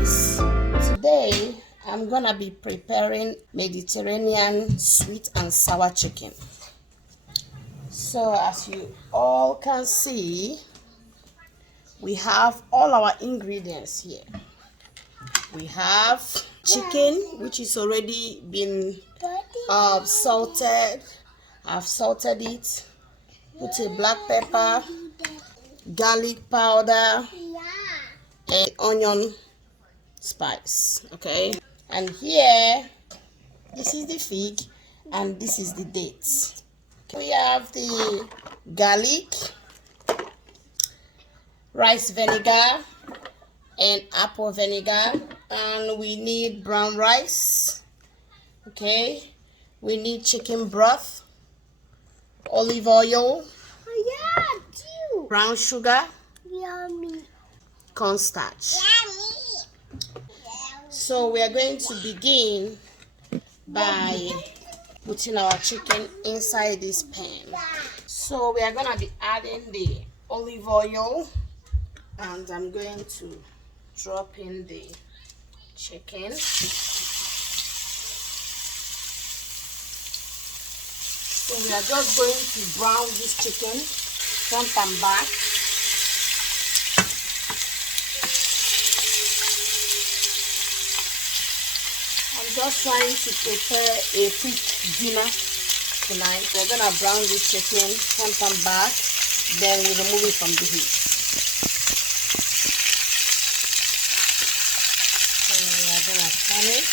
guys, today I'm gonna be preparing Mediterranean sweet and sour chicken. So as you all can see, we have all our ingredients here. We have chicken, which is already been salted. I've salted it, put a black pepper, garlic powder, and onion spice. Okay, and here this is the fig and this is the dates. We have the garlic, rice vinegar and apple vinegar, and we need brown rice. Okay, we need chicken broth, olive oil, brown sugar, cornstarch. So we are going to begin by putting our chicken inside this pan. So we are going to be adding the olive oil, and I'm going to drop in the chicken. So we are just going to brown this chicken front and back. I'm just trying to prepare a quick dinner tonight. We're gonna brown this chicken front and back, then we remove it from the heat. So we are gonna turn it.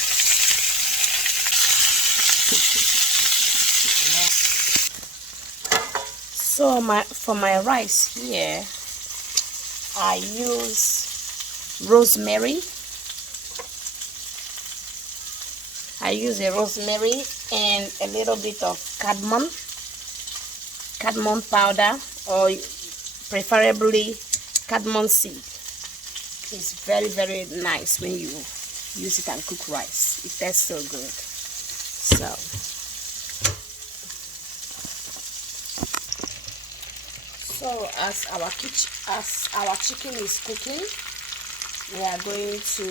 So for my rice here, I use rosemary. I use a rosemary and a little bit of cardamom powder, or preferably cardamom seed. It's very, very nice when you use it and cook rice. It tastes so good. So as our chicken is cooking, we are going to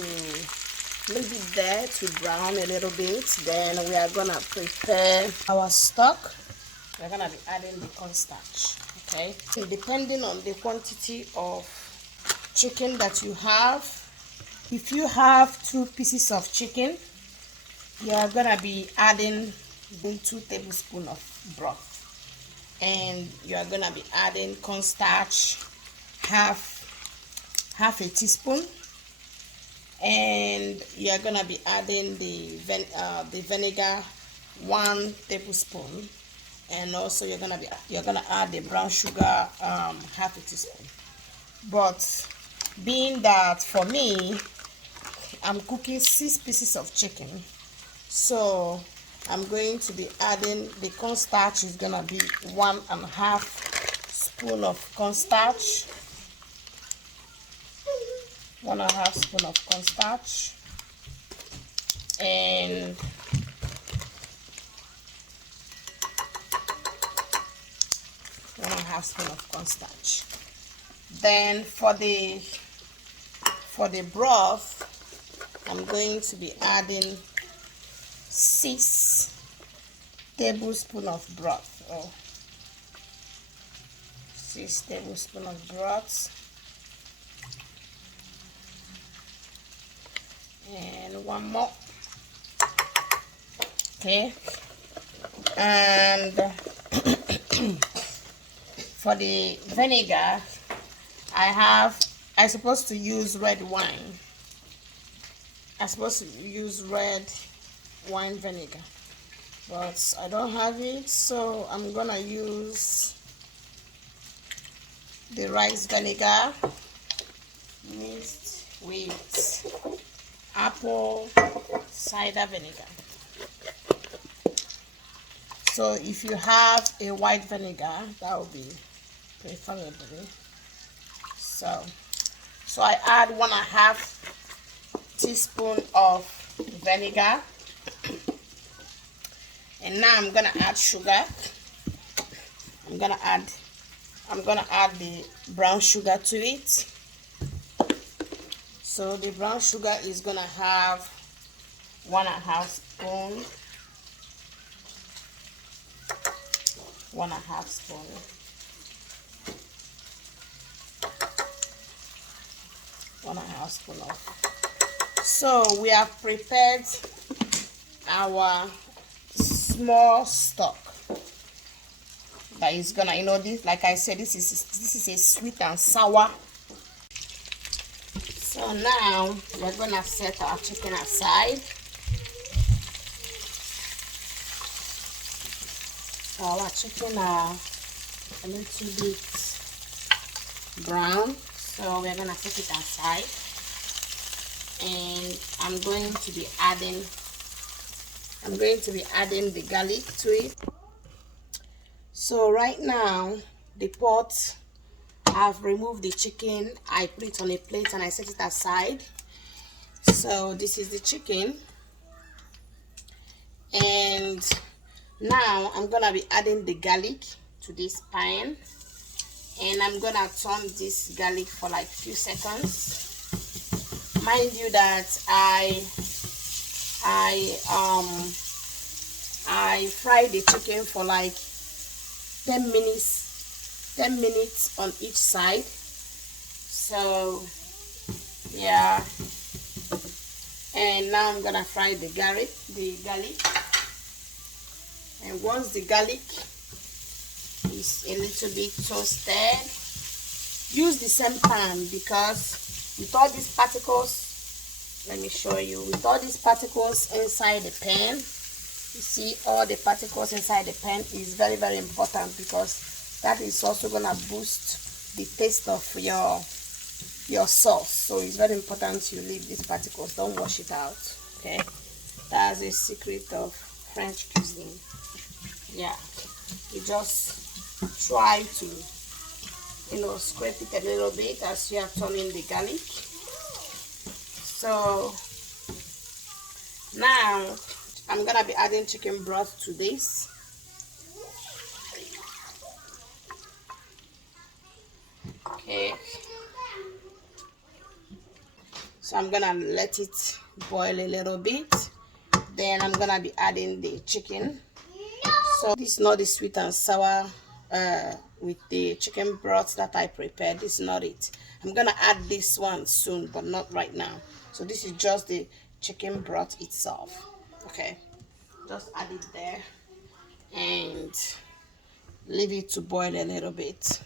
leave it there to brown a little bit. Then we are gonna prepare our stock. We're gonna be adding the cornstarch. Okay, and depending on the quantity of chicken that you have, if you have 2 pieces of chicken, you are gonna be adding 2 tablespoons of broth, and you are gonna be adding cornstarch half a teaspoon, and you are gonna be adding the vinegar 1 tablespoon, and also you're gonna add the brown sugar half a teaspoon. But being that for me I'm cooking 6 pieces of chicken, so I'm going to be adding the cornstarch. Is gonna be 1.5 spoon of cornstarch. 1.5 spoon of cornstarch, and 1.5 spoon of cornstarch. Then for the broth, I'm going to be adding 6 tablespoons of broth, or 6 tablespoons of broth. And 1 more. Okay, and for the vinegar, I supposed to use red wine. I'm supposed to use red wine vinegar, but I don't have it, so I'm gonna use the rice vinegar mixed with apple cider vinegar. So if you have a white vinegar, that would be preferable. So I add 1.5 teaspoon of vinegar, and now I'm gonna add sugar. I'm gonna add the brown sugar to it. So the brown sugar is gonna have 1.5 spoon. 1.5 spoon. One and a half spoon of. So we have prepared our small stock that is gonna, you know, this, like I said, this is a sweet and sour. So now we're gonna set our chicken aside. So our chicken are a little bit brown, so we're gonna set it aside, and I'm going to be adding the garlic to it. So right now the pot, I've removed the chicken, I put it on a plate and I set it aside. So this is the chicken, and now I'm gonna be adding the garlic to this pan, and I'm gonna turn this garlic for like few seconds. Mind you that I fried the chicken for like 10 minutes on each side. So yeah, and now I'm gonna fry the garlic, and once the garlic is a little bit toasted, use the same pan, because with all these particles, let me show you, with all these particles inside the pan, you see all the particles inside the pan is very, very important, because that is also gonna boost the taste of your sauce. So it's very important you leave these particles, don't wash it out. Okay, that's a secret of French cuisine. Yeah, you just try to, you know, scrape it a little bit as you are turning the garlic. So now I'm gonna be adding chicken broth to this. Okay, so I'm gonna let it boil a little bit, then I'm gonna be adding the chicken. So this is not the sweet and sour with the chicken broth that I prepared. This is not it. I'm gonna add this one soon, but not right now. So this is just the chicken broth itself. Okay, just add it there and leave it to boil a little bit.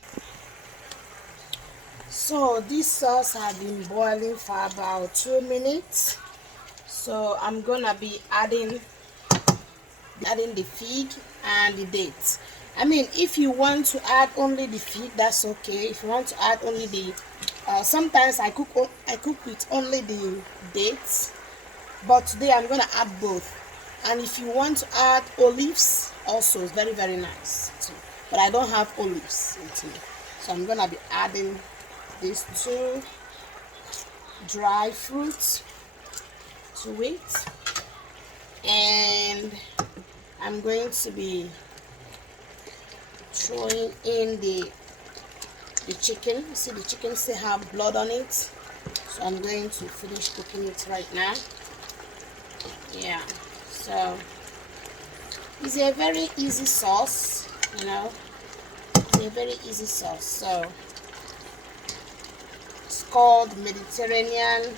So this sauce has been boiling for about 2 minutes. So I'm gonna be adding the fig and the dates. I mean, if you want to add only the fig, that's okay. If you want to add only the sometimes I cook with only the dates, but today I'm gonna add both. And if you want to add olives also, it's very, very nice too, but I don't have olives with me, so I'm gonna be adding these 2 dry fruits to it, and I'm going to be throwing in the chicken. You see the chicken still have blood on it, so I'm going to finish cooking it right now. Yeah, so it's a very easy sauce, you know, it's a very easy sauce. So it's called Mediterranean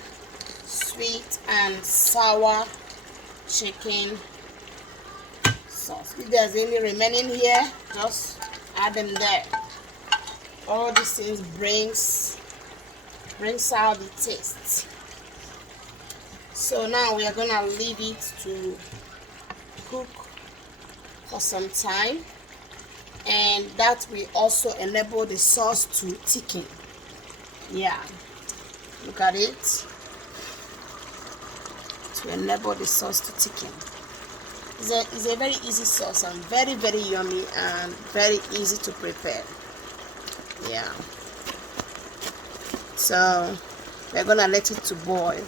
sweet and sour chicken sauce. If there's any remaining here, just add them there. All these things brings out the taste. So now we are gonna leave it to cook for some time, and that will also enable the sauce to thicken. Yeah, look at it, to enable the sauce to thicken. It's a very easy sauce and very, very yummy and very easy to prepare. Yeah, so we're gonna let it to boil.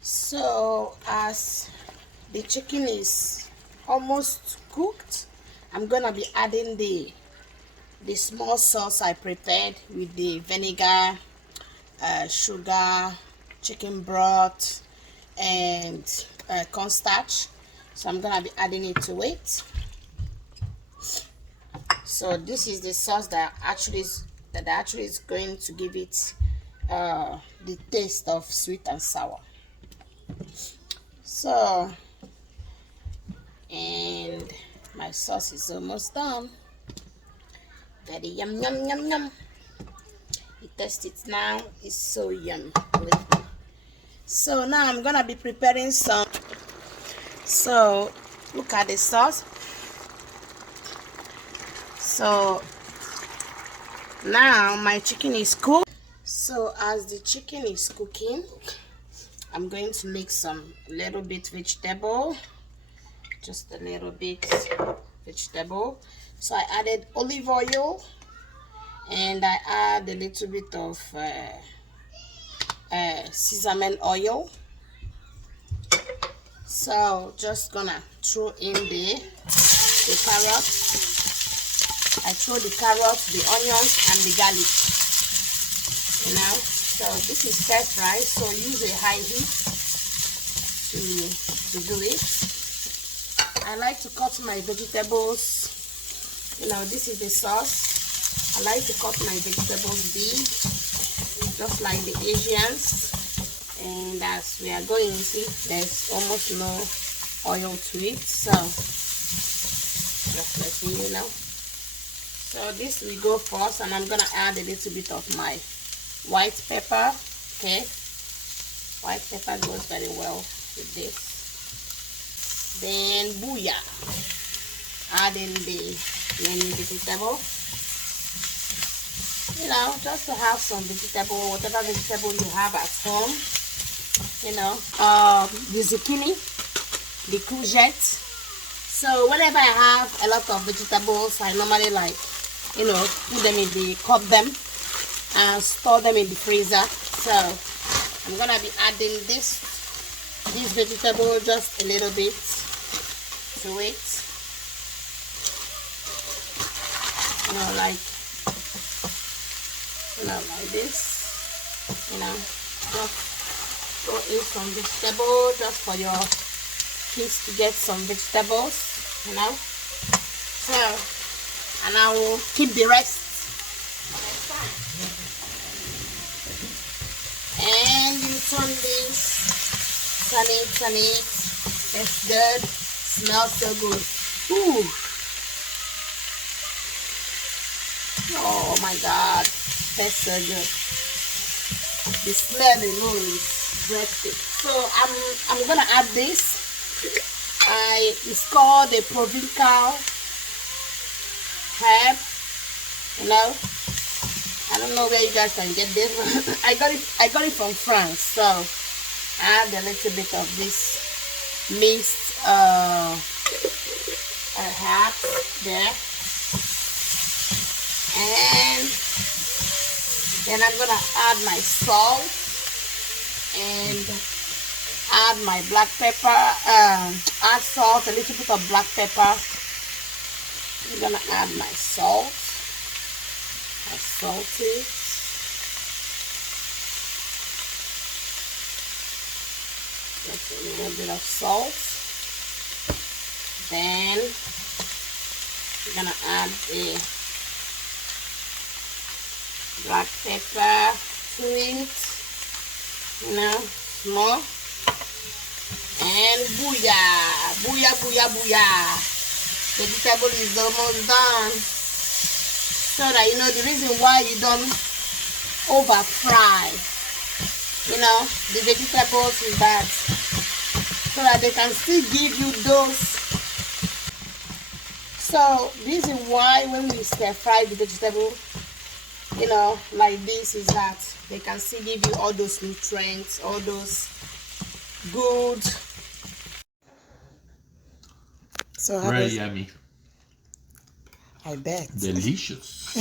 So as the chicken is almost cooked, I'm gonna be adding the small sauce I prepared with the vinegar sugar, chicken broth, and cornstarch. So I'm gonna be adding it to it. So this is the sauce that actually is going to give it the taste of sweet and sour. So, and my sauce is almost done. Very yum yum yum yum. You taste it now, it's so yummy. So now I'm gonna be preparing some. So look at the sauce. So now my chicken is cooked. So as the chicken is cooking, I'm going to make some little bit vegetable, just a little bit vegetable. So I added olive oil, and I add a little bit of sesame oil. So just gonna throw in the carrot. I throw the carrots, the onions, and the garlic. You know, so this is stir fry, so use a high heat to do it. I like to cut my vegetables. You know, this is the sauce. I like to cut my vegetables big, just like the Asians. And as we are going, see, there's almost no oil to it, so just letting you know. So this will go first, and I'm gonna add a little bit of my white pepper. Okay, white pepper goes very well with this. Then booyah, add in the main vegetable. You know, just to have some vegetable, whatever vegetable you have at home. You know, the zucchini, the courgette. So whenever I have a lot of vegetables, I normally like, you know, put them in the, cut them and store them in the freezer. So I'm gonna be adding this vegetable just a little bit to it. You know, like this. You know, just throw in some vegetable just for your kids to get some vegetables. You know, so. And I will keep the rest next time. And you turn this, turn it. It's good. Smells so good. Ooh. Oh my God, that's so good. The smell alone is breathtaking. So I'm gonna add this. It's called the Provencal herb. You know, I don't know where you guys can get this. I got it from France. So I add a little bit of this mixed herbs there, and then I'm gonna add my salt and add my black pepper. Add salt, a little bit of black pepper. I'm gonna add my salt. I salt it. Just a little bit of salt. Then I'm gonna add the black pepper to it. You know, small. And booyah, booyah, booyah, booyah. Vegetable is almost done. So that you know the reason why you don't over fry, you know, the vegetables is that so that they can still give you those. So this is why when we stir fry the vegetable, you know, like this, is that they can still give you all those nutrients, all those good. So very yummy. I bet. Delicious.